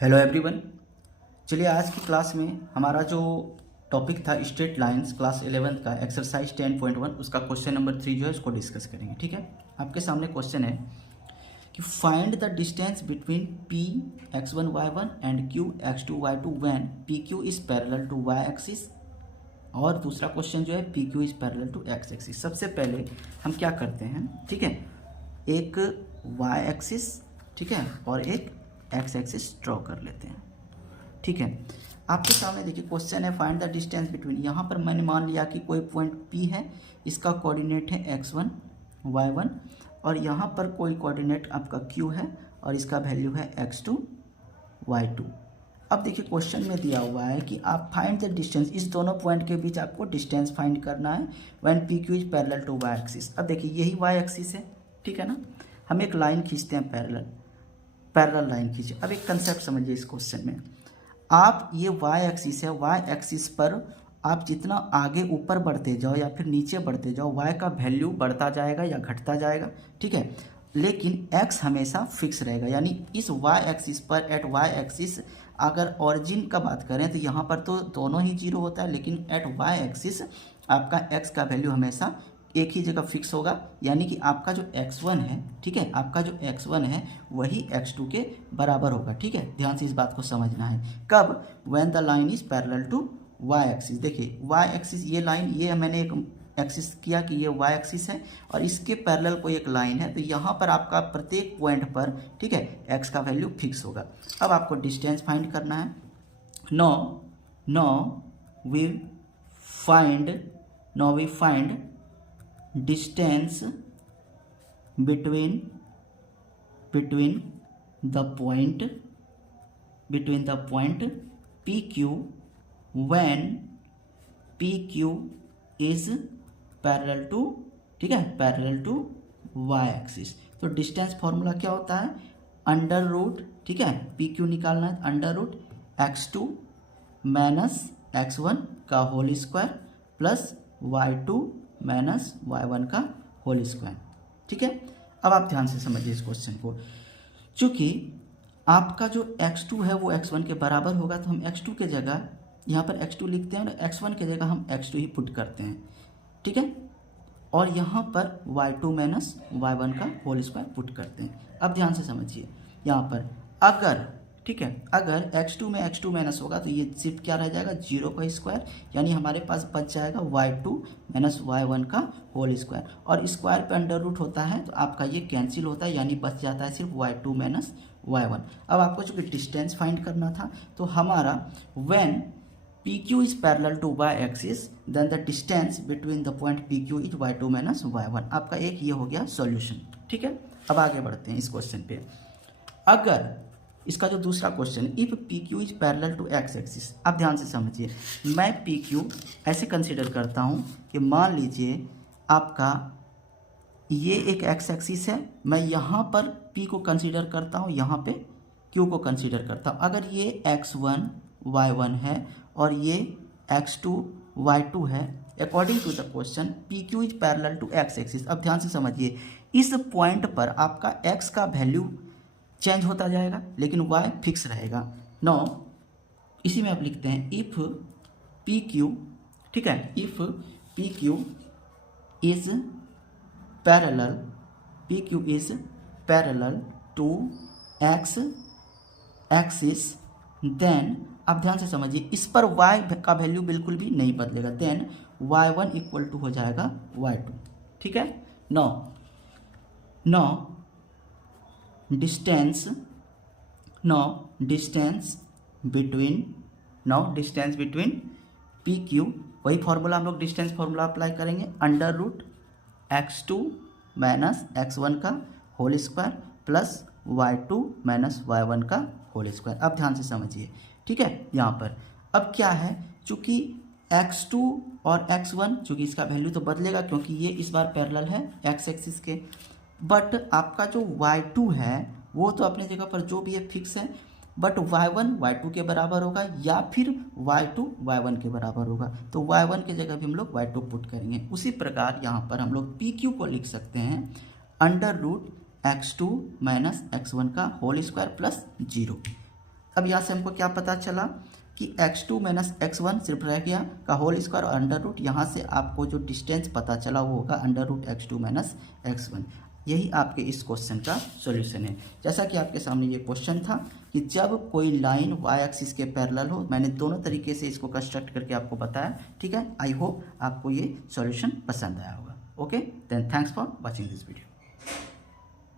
Hello everyone. चलिए आज की क्लास में हमारा जो टॉपिक था स्ट्रेट लाइंस क्लास 11th का एक्सरसाइज 10.1 उसका क्वेश्चन नंबर 3 जो है उसको डिस्कस करेंगे। ठीक है, आपके सामने क्वेश्चन है कि find the distance between P x1 y1 and Q x2 y2 when P Q is parallel to y axis. और दूसरा क्वेश्चन जो है P Q is parallel to x axis. सबसे पहले हम क्या करते हैं, ठीक है, एक y एक्सिस, ठीक है, और एक x एक्सिस ड्रॉ कर लेते हैं। ठीक है, आपके सामने देखिए क्वेश्चन है फाइंड द डिस्टेंस बिटवीन। यहाँ पर मैंने मान लिया कि कोई पॉइंट P है, इसका कोऑर्डिनेट है x1 y1, और यहाँ पर कोई कोऑर्डिनेट आपका Q है और इसका वैल्यू है x2 y2। अब देखिए क्वेश्चन में दिया हुआ है कि आप फाइंड द डिस्टेंस, इस दोनों पॉइंट के बीच आपको डिस्टेंस फाइंड करना है when P Q is parallel to y axis. अब देखिए यही y एक्सिस है, ठीक है ना। हम एक लाइन खींचते हैं, पैरेलल लाइन खींचे। अब एक कंसेप्ट समझिए इस क्वेश्चन में, आप ये y एक्सिस है, y एक्सिस पर आप जितना आगे ऊपर बढ़ते जाओ या फिर नीचे बढ़ते जाओ y का वैल्यू बढ़ता जाएगा या घटता जाएगा, ठीक है, लेकिन x हमेशा फिक्स रहेगा। यानी इस y एक्सिस पर एट y एक्सिस अगर ऑरिजिन का बात करें तो यहाँ पर तो दोनों ही जीरो होता है, लेकिन एट y एक्सिस आपका x का वैल्यू हमेशा एक ही जगह फिक्स होगा। यानी कि आपका जो x1 है, ठीक है, आपका जो x1 है वही x2 के बराबर होगा। ठीक है, ध्यान से इस बात को समझना है। कब? When the line is parallel to y axis. देखिए y एक्सिस, ये लाइन, ये मैंने एक एक्सिस किया कि ये y एक्सिस है और इसके पैरेलल कोई एक लाइन है, तो यहाँ पर आपका प्रत्येक पॉइंट पर, ठीक है, x का वैल्यू फिक्स होगा। अब आपको डिस्टेंस फाइंड करना है। Now we find distance between the point PQ when PQ is parallel to, ठीक है, पैरेलल टू y एक्सिस। तो डिस्टेंस फॉर्मूला क्या होता है? अंडर रूट, ठीक है, PQ निकालना है, under root x2 minus x1 का whole square plus y2 minus y1 का होल स्क्वायर। ठीक है, अब आप ध्यान से समझिए इस क्वेश्चन को। चूंकि आपका जो x2 है वो x1 के बराबर होगा, तो हम x2 के जगह यहाँ पर x2 लिखते हैं और x1 के जगह हम x2 ही पुट करते हैं, ठीक है, और यहाँ पर y2 माइनस y1 का होल स्क्वायर पुट करते हैं। अब ध्यान से समझिए, यहाँ पर अगर, ठीक है, अगर x2 में x2 माइनस होगा तो ये सिर्फ क्या रह जाएगा, 0 का स्क्वायर, यानी हमारे पास बच जाएगा y2 माइनस y1 का होल स्क्वायर, और स्क्वायर पे अंडर रूट होता है तो आपका ये कैंसिल होता है, यानी बच जाता है सिर्फ y2 माइनस y1। अब आपको चूंकि डिस्टेंस फाइंड करना था तो हमारा when PQ is parallel to y axis then the distance between the point PQ is y2 minus y1। आपका एक ये हो गया सॉल्यूशन। ठीक है, अब आगे बढ़ते हैं इस क्वेश्चन पे। अगर इसका जो दूसरा question, if PQ is parallel to x axis. अब ध्यान से समझिए, मैं PQ ऐसे कंसीडर करता हूँ कि मान लीजिए आपका ये एक x एक्सिस है, मैं यहाँ पर P को कंसीडर करता हूँ, यहाँ पे Q को कंसीडर करता हूँ। अगर ये x1 y1 है और ये x2 y2 है, according to the question PQ is parallel to x axis. अब ध्यान से समझिए, इस पॉइंट पर आपका x का वैल्यू चेंज होता जाएगा लेकिन y फिक्स रहेगा। नो इसी में आप लिखते हैं इफ PQ, ठीक है, if PQ is parallel to x axis, then आप ध्यान से समझिए, इस पर y का वैल्यू बिल्कुल भी नहीं बदलेगा, देन y1 इक्वल टू हो जाएगा y2। ठीक है, नो डिस्टेंस बिटवीन PQ, वही फॉर्मूला हम लोग डिस्टेंस फॉर्मूला अप्लाई करेंगे, under root x2 minus x1 का whole square plus y2 minus y1 का होल स्क्वायर। अब ध्यान से समझिए, ठीक है, यहाँ पर अब क्या है, चूंकि x2 और x1, चूंकि इसका वैल्यू तो बदलेगा क्योंकि ये इस बार पैरेलल है x एक्सिस के, बट आपका जो y2 है वो तो अपने जगह पर जो भी है फिक्स है, बट y1 y2 के बराबर होगा या फिर y2 y1 के बराबर होगा, तो y1 के जगह भी हम लोग y2 पुट करेंगे। उसी प्रकार यहाँ पर हम लोग PQ को लिख सकते हैं under root x2 minus x1 का होल स्क्वायर प्लस 0। अब यहाँ से हमको क्या पता चला कि x2 माइनस x1 सिर्फ रह गया का होल स्क्वायर और अंडर रूट, यहाँ से आपको जो डिस्टेंस पता चला वो होगा under root x2 minus x1। यही आपके इस क्वेश्चन का सॉल्यूशन है। जैसा कि आपके सामने ये क्वेश्चन था कि जब कोई लाइन y एक्सिस के पैरेलल हो, मैंने दोनों तरीके से इसको कंस्ट्रक्ट करके आपको बताया। ठीक है, आई होप आपको ये सॉल्यूशन पसंद आया होगा। Okay, then thanks for watching this video.